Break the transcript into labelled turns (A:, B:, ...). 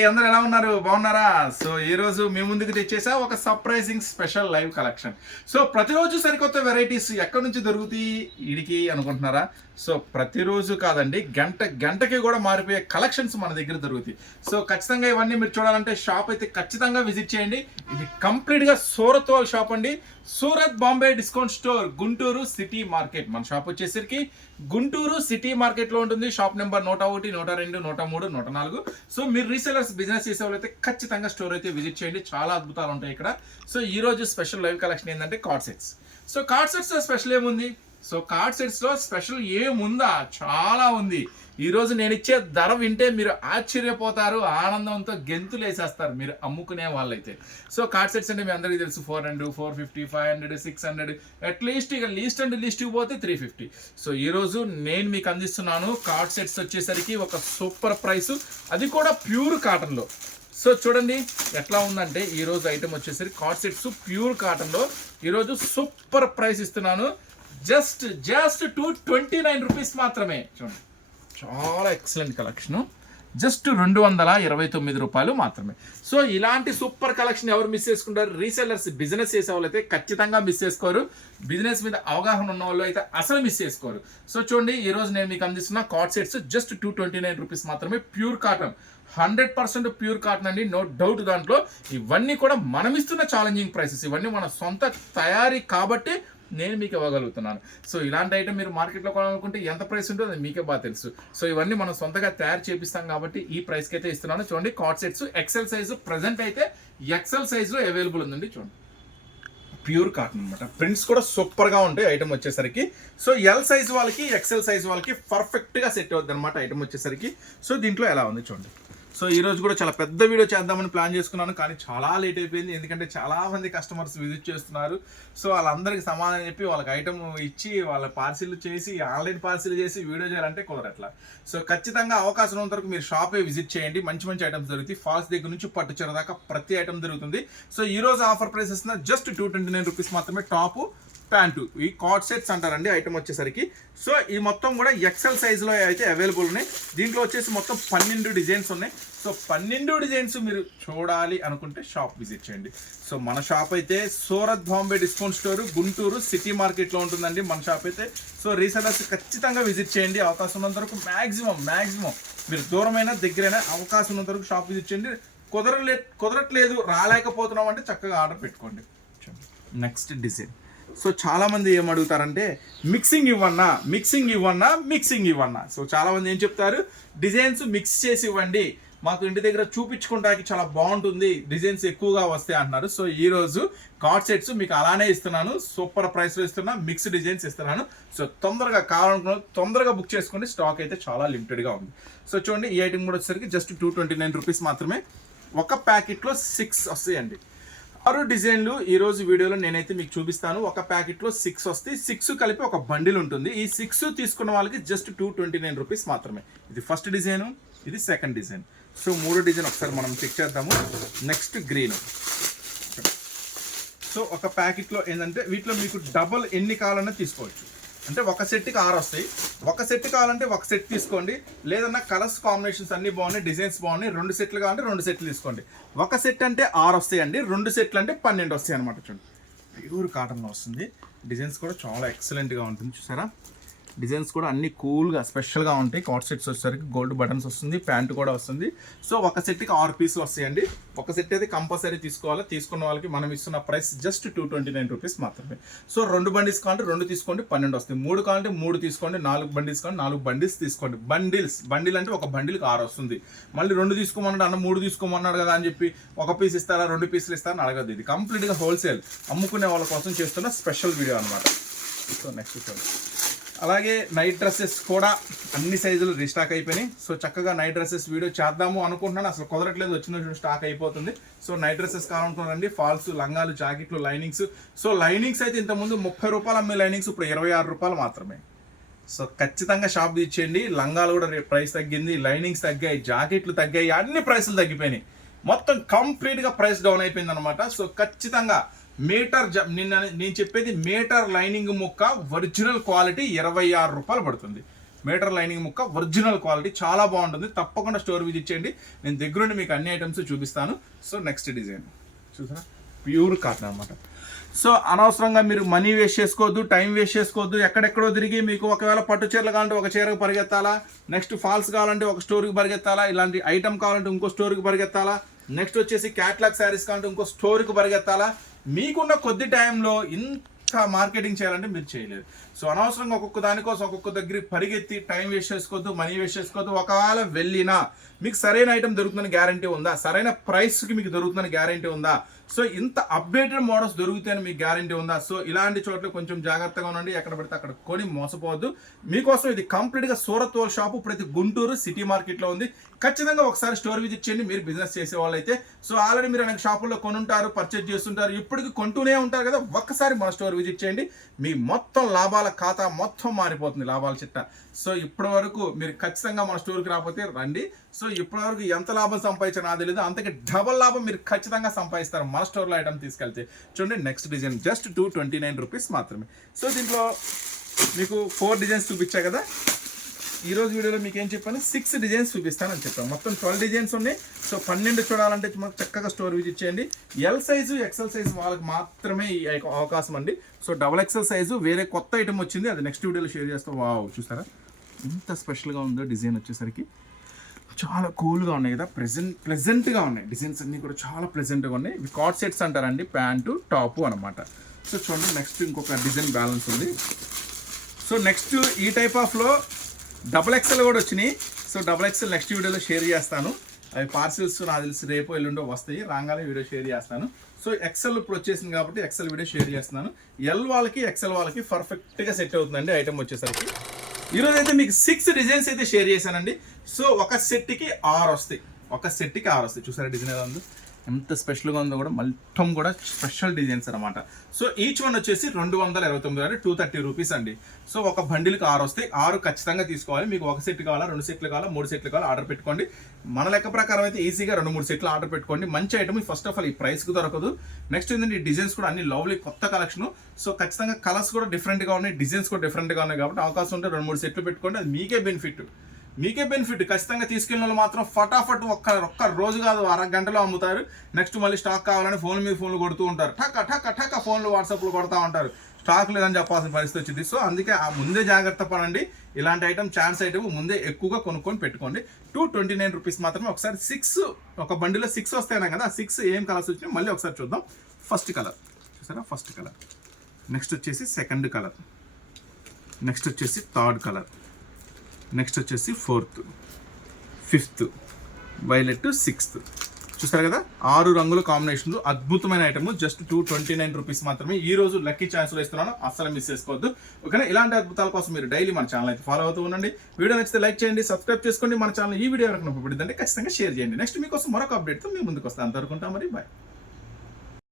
A: అందరూ ఎలా ఉన్నారు? బాగున్నారా? సో ఈ రోజు మీ ముందుకు తెచ్చేసా ఒక surprising special live collection so ప్రతిరోజు సరికొత్త వెరైటీస్ ఎక్కడి నుంచి దొరుకుతాయి? ఇడికి అనుకుంటున్నారా? సో ప్రతిరోజు కాదండి గంట గంటకి కూడా మారిపోయే కలెక్షన్స్ మన దగ్గర దొరుకుతాయి. సో ఖచ్చితంగా ఇవన్నీ మీరు చూడాలంటే షాప్ అయితే ఖచ్చితంగా విజిట్ చేయండి. ఇది కంప్లీట్గా సూరత్ వాళ్ళ షాప్ అండి. Surat Bombay discount store Guntur city market. మన షాప్ వచ్చేసరికి గుంటూరు సిటీ మార్కెట్లో ఉంటుంది. షాప్ నెంబర్ నూట ఒకటి నూట రెండు నూట మూడు నూట నాలుగు. సో మీరు రీసెలర్స్ బిజినెస్ చేసే వాళ్ళైతే ఖచ్చితంగా స్టోర్ అయితే విజిట్ చేయండి. చాలా అద్భుతాలు ఉంటాయి ఇక్కడ. సో ఈ రోజు స్పెషల్ లైవ్ కలెక్షన్ ఏంటంటే card sets. So card sets special ఏముంది? సో కార్డ్ సెట్స్లో స్పెషల్ ఏముందా? చాలా ఉంది. ఈరోజు నేను ఇచ్చే ధర వింటే మీరు ఆశ్చర్యపోతారు ఆనందంతో గెంతులు వేసేస్తారు మీరు అమ్ముకునే వాళ్ళైతే. సో కార్డ్ సెట్స్ అంటే మీ అందరికీ తెలుసు four hundred four fifty five hundred six hundred at least ఇక లీస్ట్ అండ్ లీస్ట్కి పోతే త్రీ ఫిఫ్టీ. సో ఈ రోజు నేను మీకు అందిస్తున్నాను కార్డ్ సెట్స్ వచ్చేసరికి ఒక సూపర్ ప్రైస్. అది కూడా ప్యూర్ కాటన్లో సో చూడండి ఎట్లా ఉందంటే ఈరోజు ఐటమ్ వచ్చేసరికి కార్డ్ సెట్స్ ప్యూర్ కాటన్లో ఈరోజు సూపర్ ప్రైస్ ఇస్తున్నాను. Just just two twenty nine rupees మాత్రమే. చూడండి. చాలా ఎక్సలెంట్ కలెక్షన్ జస్ట్ రెండు వందల ఇరవై తొమ్మిది రూపాయలు మాత్రమే. సో ఇలాంటి సూపర్ కలెక్షన్ ఎవరు మిస్ చేసుకుంటారు? రీసెల్లర్స్ బిజినెస్ చేసే వాళ్ళైతే అయితే ఖచ్చితంగా మిస్ చేసుకోరు. బిజినెస్ మీద అవగాహన ఉన్న వాళ్ళు అయితే అసలు మిస్ చేసుకోరు. సో చూడండి ఈ రోజు నేను మీకు అందిస్తున్న cord sets just two twenty nine rupees మాత్రమే. Pure cotton hundred percent pure cotton అండి. నో డౌట్ దాంట్లో ఇవన్నీ కూడా మనం ఇస్తున్న ఛాలెంజింగ్ ప్రైసెస్ ఇవన్నీ మన సొంత తయారీ కాబట్టి నేను మీకు ఇవ్వగలుగుతున్నాను. సో ఇలాంటి ఐటమ్ మీరు మార్కెట్లో కొనాలనుకుంటే ఎంత ప్రైస్ ఉంటుందో అది మీకే బాగా తెలుసు. సో ఇవన్నీ మనం సొంతగా తయారు చేపిస్తాం కాబట్టి ఈ ప్రైస్కి అయితే ఇస్తున్నాను. చూడండి cord sets XL size present అయితే ఎక్సెల్ సైజులో అవైలబుల్ ఉందండి చూడండి. ప్యూర్ కాటన్ అనమాట ప్రింట్స్ కూడా సూపర్గా ఉంటాయి ఐటమ్ వచ్చేసరికి. సో ఎల్ సైజ్ వాళ్ళకి ఎక్సెల్ సైజ్ వాళ్ళకి పర్ఫెక్ట్గా సెట్ అవుద్ది అనమాట ఐటమ్ వచ్చేసరికి. సో దీంట్లో ఎలా ఉంది చూడండి. సో ఈ రోజు కూడా చాలా పెద్ద వీడియో చేద్దామని ప్లాన్ చేసుకున్నాను కానీ చాలా లేట్ అయిపోయింది. ఎందుకంటే చాలా మంది కస్టమర్స్ విజిట్ చేస్తున్నారు. సో వాళ్ళందరికీ సమాధానం చెప్పి వాళ్ళకి ఐటమ్ ఇచ్చి వాళ్ళ పార్సిల్ చేసి ఆన్లైన్ పార్సిల్ చేసి వీడియో చేయాలంటే కుదరట్లా. సో ఖచ్చితంగా అవకాశం ఉన్నంత వరకు మీరు షాపే విజిట్ చేయండి. మంచి మంచి ఐటమ్స్ దొరుకుతాయి. ఫాల్స్ దగ్గర నుంచి పట్టుచీర దాకా ప్రతి ఐటమ్ దొరుకుతుంది. సో ఈ రోజు ఆఫర్ ప్రైస్ ఇస్తున్న just two twenty nine rupees మాత్రమే టాపు. ప్యాంటు. ఈ కార్డ్ సెట్స్ అంటారండి ఐటమ్ వచ్చేసరికి. సో ఈ మొత్తం కూడా ఎక్సెల్ సైజులో అయితే అవైలబుల్ ఉన్నాయి. దీంట్లో వచ్చేసి మొత్తం పన్నెండు డిజైన్స్ ఉన్నాయి. సో పన్నెండు డిజైన్స్ మీరు చూడాలి అనుకుంటే షాప్ విజిట్ చేయండి. సో మన షాప్ అయితే Surat Bombay discount store Guntur city మార్కెట్లో ఉంటుందండి మన షాప్ అయితే. సో రీసెలర్స్ ఖచ్చితంగా విజిట్ చేయండి. అవకాశం ఉన్నంత వరకు మ్యాక్సిమం మ్యాక్సిమం మీరు దూరమైన దగ్గరైనా అవకాశం ఉన్నంత వరకు షాప్ విజిట్ చేయండి. కుదరలే కుదరట్లేదు రాలేకపోతున్నాం అంటే చక్కగా ఆర్డర్ పెట్టుకోండి. నెక్స్ట్ డిజైన్ సో చాలామంది ఏం అడుగుతారంటే మిక్సింగ్ ఇవ్వన్నా మిక్సింగ్ ఇవ్వన్నా మిక్సింగ్ ఇవ్వన్నా. సో చాలామంది ఏం చెప్తారు డిజైన్స్ మిక్స్ చేసి ఇవ్వండి. మాకు ఇంటి దగ్గర చూపించుకోవడానికి చాలా బాగుంటుంది. డిజైన్స్ ఎక్కువగా వస్తాయి అంటున్నారు. సో ఈ రోజు కార్డ్ సెట్స్ మీకు అలానే ఇస్తున్నాను. సూపర్ ప్రైస్లో ఇస్తున్నా మిక్స్ డిజైన్స్ ఇస్తున్నాను. సో తొందరగా కావాలనుకున్న తొందరగా బుక్ చేసుకోండి స్టాక్ అయితే చాలా లిమిటెడ్గా ఉంది. సో చూడండి ఈ ఐటమ్ కూడా వచ్చేసరికి just two twenty nine rupees మాత్రమే. ఒక ప్యాకెట్లో సిక్స్ వస్తాయండి. ఆరు డిజైన్లు ఈ రోజు వీడియోలో నేనైతే మీకు చూపిస్తాను. ఒక ప్యాకెట్లో సిక్స్ వస్తాయి. సిక్స్ కలిపి ఒక బండిల్ ఉంటుంది. ఈ సిక్స్ తీసుకున్న వాళ్ళకి just two twenty nine rupees మాత్రమే. ఇది ఫస్ట్ డిజైన్ ఇది సెకండ్ డిజైన్. సో మూడో డిజైన్ ఒకసారి మనం చెక్ చేద్దాము. నెక్స్ట్ గ్రీన్ సో ఒక ప్యాకెట్లో ఏంటంటే వీటిలో మీకు డబల్ ఎన్ని కావాలన్నా తీసుకోవచ్చు. అంటే ఒక సెట్కి ఆరు వస్తాయి. ఒక సెట్ కావాలంటే ఒక సెట్ తీసుకోండి. లేదన్నా కలర్స్ కాంబినేషన్స్ అన్నీ బాగున్నాయి డిజైన్స్ బాగున్నాయి. రెండు సెట్లు కావాలంటే రెండు సెట్లు తీసుకోండి. ఒక సెట్ అంటే ఆరు వస్తాయండి. రెండు సెట్లు అంటే పన్నెండు వస్తాయి అనమాట చూడండి. ప్యూర్ కాటన్లో వస్తుంది. డిజైన్స్ కూడా చాలా ఎక్సలెంట్గా ఉంటుంది చూసారా? డిజైన్స్ కూడా అన్ని కూల్గా స్పెషల్గా ఉంటాయి. కాట్ సెట్స్ వచ్చేసరికి గోల్డ్ బటన్స్ వస్తుంది ప్యాంట్ కూడా వస్తుంది. సో ఒక సెట్కి ఆరు పీసులు వస్తాయండి. ఒక సెట్ అయితే కంపల్సరీ తీసుకోవాలి. తీసుకున్న వాళ్ళకి మనం ఇస్తున్న price just two twenty nine rupees మాత్రమే. సో రెండు బండిల్స్ కావాలంటే రెండు తీసుకోండి పన్నెండు వస్తాయి. మూడు కావాలంటే మూడు తీసుకోండి నాలుగు బండిల్స్ కావాలి నాలుగు బండిల్స్ తీసుకోండి. బండిల్స్ బండిల్ అంటే ఒక బండిల్కి ఆరు వస్తుంది. మళ్ళీ రెండు తీసుకోమన్నాడు అన్న మూడు తీసుకోమన్నాడు కదా అని చెప్పి ఒక పీస్ ఇస్తారా రెండు పీసులు ఇస్తారా అడగదు అడగద్దు. ఇది కంప్లీట్గా హోల్సేల్ అమ్ముకునే వాళ్ళ కోసం చేస్తున్న స్పెషల్ వీడియో అనమాట సో నెక్స్ట్ చూడండి అలాగే నైట్ డ్రెస్సెస్ కూడా అన్ని సైజులు రీస్టాక్ అయిపోయినాయి. సో చక్కగా నైట్ డ్రెస్సెస్ వీడియో చేద్దాము అనుకుంటున్నాను. అసలు కుదరట్లేదు వచ్చిన స్టాక్ అయిపోతుంది. సో నైట్ డ్రెస్సెస్ కావాలనుకున్నారండి ఫాల్స్ లంగాలు జాకెట్లు లైనింగ్స్ సో లైనింగ్స్ అయితే ఇంతకుముందు ముప్పై రూపాయలు అమ్మే లైనింగ్స్ ఇప్పుడు ఇరవై ఆరు రూపాయలు మాత్రమే. సో ఖచ్చితంగా షాప్ ఇచ్చేయండి లంగాలు కూడా ప్రైస్ తగ్గింది లైనింగ్స్ తగ్గాయి జాకెట్లు తగ్గాయి అన్ని ప్రైసులు తగ్గిపోయినాయి. మొత్తం కంప్లీట్గా ప్రైస్ డౌన్ అయిపోయింది అనమాట సో ఖచ్చితంగా మీటర్ జ- నిన్న నేను చెప్పేది మీటర్ లైనింగ్ ముక్క ఒరిజినల్ క్వాలిటీ ఇరవై ఆరు రూపాయలు పడుతుంది. మీటర్ లైనింగ్ ముక్క ఒరిజినల్ క్వాలిటీ చాలా బాగుంటుంది. తప్పకుండా స్టోర్ విజిట్ చేయండి. నేను దగ్గరుండి మీకు అన్ని ఐటమ్స్ చూపిస్తాను. సో నెక్స్ట్ డిజైన్ చూసారా? ప్యూర్ కాటన్ అనమాట సో అనవసరంగా మీరు మనీ వేస్ట్ చేసుకోవద్దు టైం వేస్ట్ చేసుకోవద్దు. ఎక్కడెక్కడో తిరిగి మీకు ఒకవేళ పట్టు చీరలు కావాలంటే ఒక చీరకు పరిగెత్తాలా? నెక్స్ట్ ఫాల్స్ కావాలంటే ఒక స్టోర్కి పరిగెత్తాలా? ఇలాంటి ఐటమ్ కావాలంటే ఇంకో స్టోర్కి పరిగెత్తాలా? నెక్స్ట్ వచ్చేసి క్యాట్లాగ్ శారీస్ కావాలంటే ఇంకో స్టోర్కి పరిగెత్తాలా? మీకున్న కొద్ది టైంలో ఇంత మార్కెటింగ్ చేయాలంటే మీరు చేయలేరు సో అనవసరంగా ఒక్కొక్క దానికోసం ఒక్కొక్క దగ్గర పరిగెత్తి టైం వేస్ట్ చేసుకోవద్దు మనీ వేస్ట్ చేసుకోవద్దు. ఒకవేళ వెళ్ళినా మీకు సరైన ఐటమ్ దొరుకుతుందని గ్యారంటీ ఉందా? సరైన ప్రైస్కి మీకు దొరుకుతుందని గ్యారంటీ ఉందా? సో ఇంత అప్డేటెడ్ మోడల్స్ దొరుకుతాయని మీకు గ్యారంటీ ఉందా? సో ఇలాంటి చోట్ల కొంచెం జాగ్రత్తగా ఉండండి. ఎక్కడ పడితే అక్కడ కొని మోసపోవద్దు. మీకోసం ఇది కంప్లీట్గా సూరత్ వాళ్ళ షాపు ప్రతి గుంటూరు సిటీ మార్కెట్లో ఉంది. ఖచ్చితంగా ఒకసారి స్టోర్ విజిట్ చేయండి. మీరు బిజినెస్ చేసే వాళ్ళైతే. సో ఆల్రెడీ మీరు అనేక షాపుల్లో కొనుంటారు పర్చేజ్ చేస్తుంటారు. ఇప్పటికి కొంటూనే ఉంటారు కదా. ఒక్కసారి మన స్టోర్ విజిట్ చేయండి. మీ మొత్తం లాభాల ఖాతా మొత్తం మారిపోతుంది. లాభాల చిట్ట. సో ఇప్పటి వరకు మీరు ఖచ్చితంగా మన స్టోర్కి రాకపోతే రండి. సో ఇప్పటి వరకు ఎంత లాభం సంపాదించారో నాకు తెలియదు అంతకి డబల్ లాభం మీరు ఖచ్చితంగా సంపాదిస్తారు. మన స్టోర్లో ఐటమ్ తీసుకెళ్తే చూడండి next design just two twenty nine rupees మాత్రమే. సో దీంట్లో మీకు ఫోర్ డిజైన్స్ చూపించా కదా. ఈరోజు వీడియోలో మీకు ఏం చెప్పాను? సిక్స్ డిజైన్స్ చూపిస్తానని చెప్పాను. మొత్తం ట్వెల్వ్ డిజైన్స్ ఉన్నాయి. సో పన్నెండు చూడాలంటే మాకు చక్కగా స్టోర్ విజిట్ చేయండి. ఎల్ సైజు ఎక్సెల్ సైజు వాళ్ళకి మాత్రమే ఈ అవకాశం అండి. సో డబల్ ఎక్సెల్ సైజు వేరే కొత్త ఐటమ్ వచ్చింది. అది నెక్స్ట్ వీడియోలో షేర్ చేస్తాం. వావ్ చూసారా? ఎంత స్పెషల్గా ఉందో డిజైన్ వచ్చేసరికి. చాలా కూల్గా ఉన్నాయి కదా ప్రెజెంట్ ప్లెజెంట్గా ఉన్నాయి. డిజైన్స్ అన్నీ కూడా చాలా ప్లెజెంట్గా ఉన్నాయి. ఇవి కార్డ్ సెట్స్ అంటారండి ప్యాంటు టాపు అనమాట సో చూడండి నెక్స్ట్ ఇంకొక డిజైన్ బ్యాలెన్స్ ఉంది. సో నెక్స్ట్ ఈ టైప్ ఆఫ్లో డబుల్ ఎక్సెల్ కూడా వచ్చినాయి. సో డబుల్ ఎక్సెల్ నెక్స్ట్ వీడియోలో షేర్ చేస్తాను. అవి పార్సిల్స్ నాకు తెలిసి రేపు ఎల్లుండో వస్తాయి. రాగానే వీడియో షేర్ చేస్తాను. సో ఎక్సెల్ ఇప్పుడు వచ్చేసింది కాబట్టి ఎక్సెల్ వీడియో షేర్ చేస్తున్నాను. ఎల్ వాళ్ళకి ఎక్సెల్ వాళ్ళకి పర్ఫెక్ట్గా సెట్ అవుతుందండి ఐటమ్ వచ్చేసరికి. ఈరోజు అయితే మీకు సిక్స్ డిజైన్స్ అయితే షేర్ చేశానండి. సో ఒక సెట్కి ఆరు వస్తాయి ఒక సెట్కి ఆరు వస్తాయి. చూసారా డిజైన్ ఎలా ఉందో? ఎంత స్పెషల్గా ఉందో కూడా మొత్తం కూడా స్పెషల్ డిజైన్స్ అనమాట సో ఈచ్ వన్ వచ్చేసి రెండు వందల ఇరవై తొమ్మిది అంటే టూ థర్టీ రూపీస్ అండి. సో ఒక బండిల్కి ఆరు వస్తాయి. ఆరు ఖచ్చితంగా తీసుకోవాలి. మీకు ఒక సెట్ కావాలా రెండు సెట్లు కావాలా మూడు సెట్లు కావాలా ఆర్డర్ పెట్టుకోండి. మన లెక్క ప్రకారం అయితే ఈజీగా రెండు మూడు సెట్లు ఆర్డర్ పెట్టుకోండి. మంచి ఐటమ్ ఫస్ట్ ఆఫ్ ఆల్ ఈ ప్రైస్కి దొరకదు. నెక్స్ట్ ఏంటంటే ఈ డిజైన్స్ కూడా అన్ని లవ్లీ కొత్త కలెక్షన్ సో ఖచ్చితంగా కలర్స్ కూడా డిఫరెంట్గా ఉన్నాయి. డిజైన్స్ కూడా డిఫరెంట్గా ఉన్నాయి కాబట్టి అవకాశం ఉంటే రెండు మూడు సెట్లు పెట్టుకోండి. అది మీకే బెనిఫిట్ మీకే బెనిఫిట్ ఖచ్చితంగా తీసుకెళ్ళిన వాళ్ళు మాత్రం ఫటాఫట్ ఒక్క ఒక్క రోజు కాదు అర గంటలో అమ్ముతారు. నెక్స్ట్ మళ్ళీ స్టాక్ కావాలని ఫోన్ మీద ఫోన్లు కొడుతూ ఉంటారు. ఠక్క ఠక్క ఠక్క ఫోన్లు వాట్సాప్లు కొడతా ఉంటారు. స్టాక్ లేదని చెప్పాల్సిన పరిస్థితి వచ్చింది. సో అందుకే ఆ ముందే జాగ్రత్త పడండి. ఇలాంటి ఐటమ్ ఛాన్స్ ఐటమ్ ముందే ఎక్కువగా కొనుక్కొని పెట్టుకోండి. టూ ట్వంటీ నైన్ రూపీస్ మాత్రమే ఒకసారి సిక్స్ ఒక బండిలో సిక్స్ వస్తాయి కదా సిక్స్ ఏం కలర్స్ వచ్చినాయి మళ్ళీ ఒకసారి చూద్దాం. ఫస్ట్ కలర్ చూసారా? ఫస్ట్ కలర్ నెక్స్ట్ వచ్చేసి సెకండ్ కలర్ నెక్స్ట్ వచ్చేసి థర్డ్ కలర్ నెక్స్ట్ వచ్చేసి ఫోర్త్ ఫిఫ్త్ వైలెట్ సిక్స్త్ చూస్తారు కదా? ఆరు రంగుల కాంబినేషన్లు అద్భుతమైన item just two twenty nine rupees మాత్రమే. ఈ రోజు లక్కీ ఛాన్స్లో ఇస్తున్నాను. అస్సలు మిస్ చేసుకోవద్దు. ఓకేనా? ఇలాంటి అద్భుతాల కోసం మీరు డైలీ మన ఛానల్ అయితే ఫాలో అవుతూ ఉండండి. వీడియో నచ్చితే లైక్ చేయండి సబ్స్క్రైబ్ చేసుకోండి. మన ఛానల్ ఈ వీడియో ఎవరికి నొప్పబడిందంటే ఖచ్చితంగా షేర్ చేయండి. నెక్స్ట్ మీకోసం మరొక అప్డేట్తో మీ ముందుకు వస్తాను అంతవరకు మరి. బాయ్